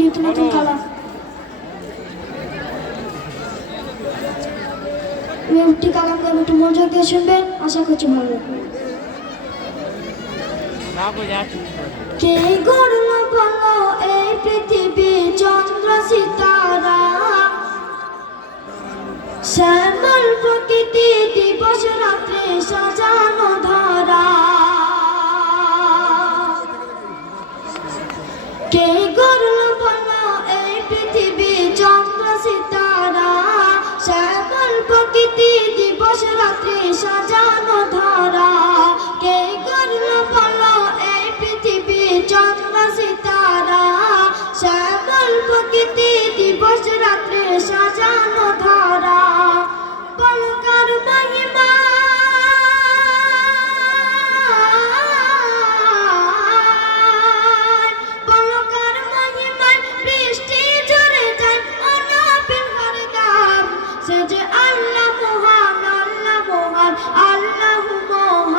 নিত্য নতুন কালাম আমি একটি কালাম গাবো একটু মনোযোগ দিয়ে শুনবেন, আশা করছি ভালো কে গড়ল বলো এই পৃথিবী চন্দ্র সিতারা? শ্যামল প্রকৃতি দিবস রাত্রে সাজানো দিবস রাত্রে সাজানো ধরা। কে গড়ল বলো এই পৃথিবী চন্দ্র সিতারা? শ্যামল প্রকৃতি দিবস রাত্রে সাজানো ধরা। বলকার মহিমা? বলকার মহিমায়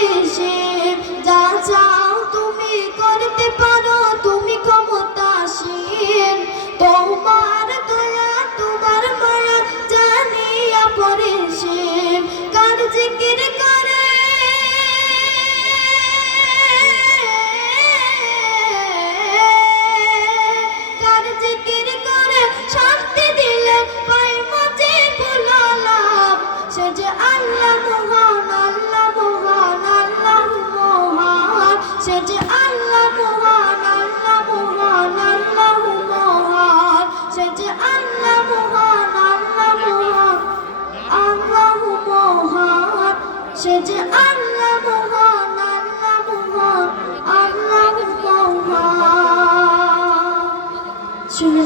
পরিসীম যা চাও তুমি করতে পারো তুমি তোমার দয়া তোমার কার জিকির সে যে আল্লাহ মহান আল্লাহ মহান আল্লাহ মহান। সে যে আল্লাহ মহান আল্লাহ মহান আল্লাহ মহান। সে যে আল্লাহ মহান আল্লাহ মহান আল্লাহ মহান। শুনে